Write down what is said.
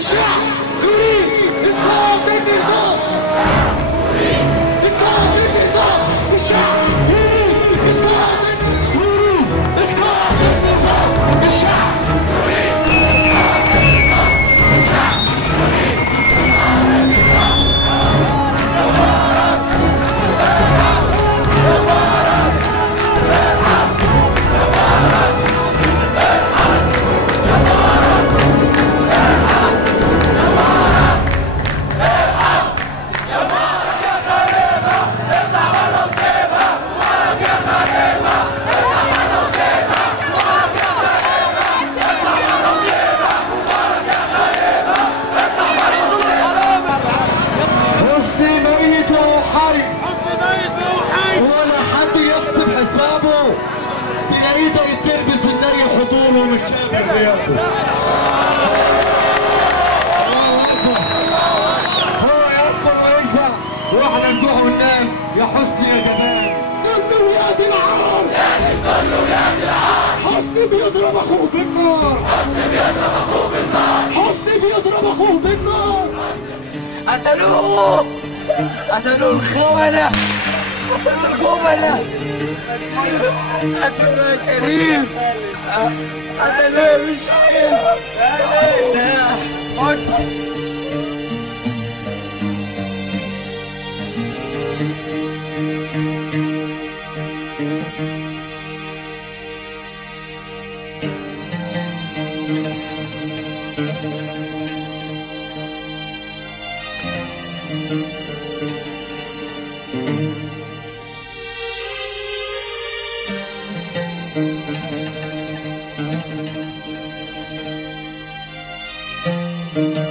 الشعب يريد إسقاط النظام. يريد إسقاط النظام. الشعب يريد إسقاط النظام. يريد إسقاط النظام. الشعب يريد إسقاط النظام. الشعب يريد إسقاط النظام. مبارك ارحم. مبارك ارحم. مبارك ارحم. مبارك ارحم. مبارك ارحم. يا مبارك يا خليفة افتح بلا مصيبة. مبارك يا خليفة افتح بلا مصيبة. مبارك يا خليفة افتح بلا مصيبة. مبارك يا خليفة افتح بلا مصيبة. حسني ميته حي. حسني ميته حي. ولا حد يحسب حسابه تلاقيه يتلبس الدنيا حضوره ومش شايف غيابه. هو يأكل وينفع واحنا نجوع وننام. يا حسني يا جمال صلوا يا دي العار. يعني صلوا يا دي العار. حسني بيضرب اخوه بالنار. حسني بيضرب اخوه بالنار. حسني بيضرب اخوه بالنار. قتلوه. قتلوا الخونة. قتلوا الخونة. قتلوا يا كريم. قتلوا يا مشعل. Thank you.